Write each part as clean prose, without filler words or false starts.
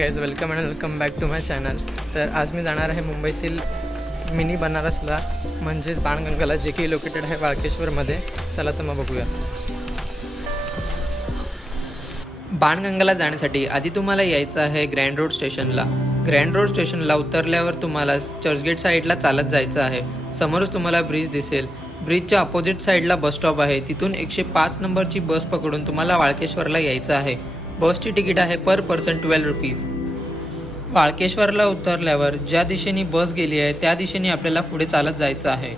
Guys, welcome and welcome back to my channel. तर आज मी जाणार आहे मुंबईतील मिनी बनारसला, म्हणजेच बाणगंगाला, जे की लोकेटेड आहे वाळकेश्वरमध्ये। चला तर मग बघूया। बाणगंगाला जाण्यासाठी आधी तुम्हाला यायचं आहे ग्रँड रोड स्टेशनला। ग्रँड रोड स्टेशनला उतरल्यावर तुम्हाला चर्चगेट साईडला चालत जायचं आहे। समोरच तुम्हाला ब्रिज दिसेल। ब्रिजच्या अपोजिट साईडला बस स्टॉप आहे। तिथून 105 नंबरची बस पकडून तुम्हाला वाळकेश्वरला यायचं आहे। बसची तिकीट आहे पर पर्सन 12 रुपीज। वाळकेश्वरला उतरल्यावर ज्या दिशेने बस गेली आहे त्या दिशेने आपल्याला पुढे चालत जायचं आहे।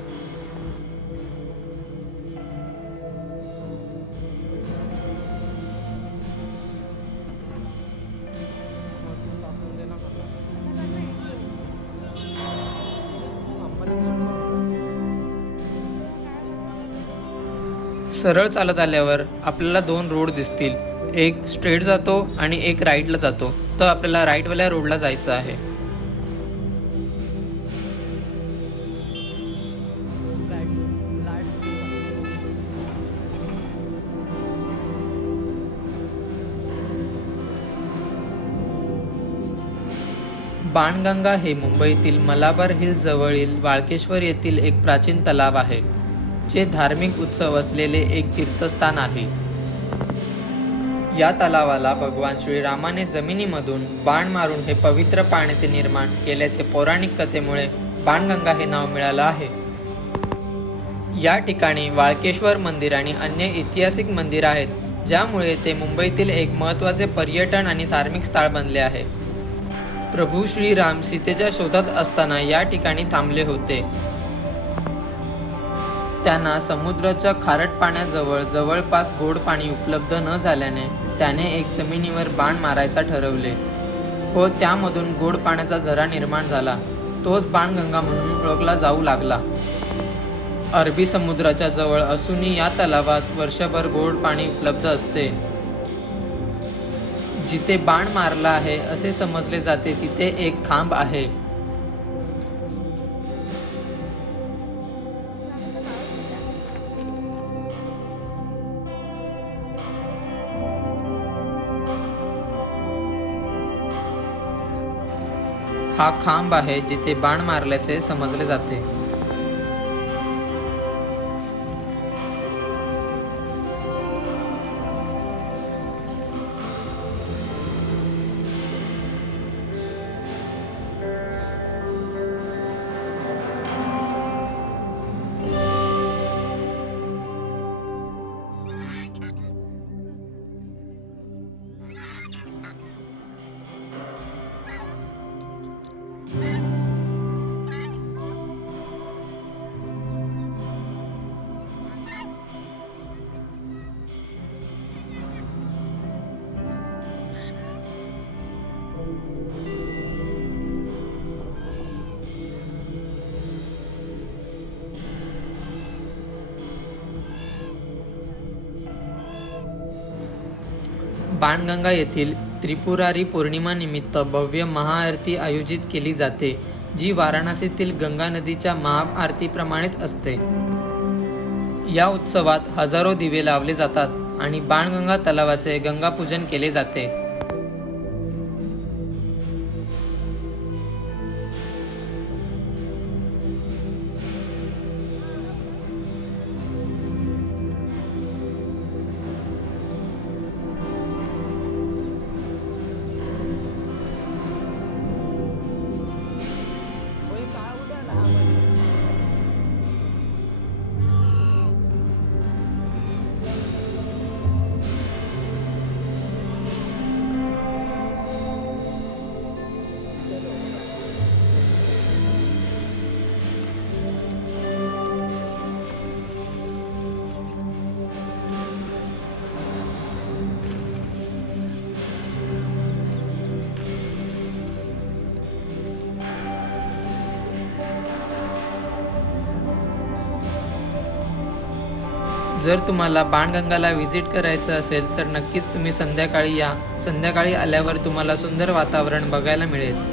सरळ चालत आल्यावर आपल्याला 2 रोड दिसतील, एक स्ट्रेट जातो आणि एक राईटला जातो। तर आपल्याला राईटवाल्या रोडला जायचं आहे। बाणगंगा हे मुंबईतील मलाबार हिल्स जवळील वाळकेश्वर येथील एक प्राचीन तलाव आहे, जे धार्मिक उत्सव असलेले एक तीर्थस्थान आहे। या तलावाला भगवान श्रीरामाने जमिनीमधून बाण मारून हे पवित्र पाण्याचे निर्माण केल्याचे पौराणिक कथेमुळे बाणगंगा हे नाव मिळालं आहे। या ठिकाणी वाळकेश्वर मंदिर आणि अन्य ऐतिहासिक मंदिर आहेत, ज्यामुळे ते मुंबईतील एक महत्त्वाचे पर्यटन आणि धार्मिक स्थळ बनले आहे। प्रभू श्रीराम सीतेच्या शोधात असताना या ठिकाणी थांबले होते। त्यांना समुद्राच्या खारट पाण्याजवळ जवळपास गोड पाणी उपलब्ध न झाल्याने त्याने एक जमिनीवर बाण मारायचा ठरवले व त्यामधून गोड पाण्याचा झरा निर्माण झाला। तोच बाणगंगा म्हणून ओळखला जाऊ लागला। अरबी समुद्राच्या जवळ असूनही या तलावात वर्षभर गोड पाणी उपलब्ध असते। जिथे बाण मारला आहे असे समजले जाते तिथे एक खांब आहे। हा खांब आहे जिथे बाण मारल्याचे समजले जाते। बाणगंगा येथील त्रिपुरारी पौर्णिमा निमित्त भव्य महाआरती आयोजित केली जाते, जी वाराणसीतील गंगा नदीच्या महाआरतीप्रमाणेच असते। या उत्सवात हजारो दिवे लावले जातात आणि बाणगंगा तलावाचे गंगापूजन केले जाते। जर तुम्हाला बाणगंगाला व्हिजिट करायचं असेल तर नक्कीच तुम्ही संध्याकाळी या। संध्याकाळी आल्यावर तुम्हाला सुंदर वातावरण बघायला मिळेल।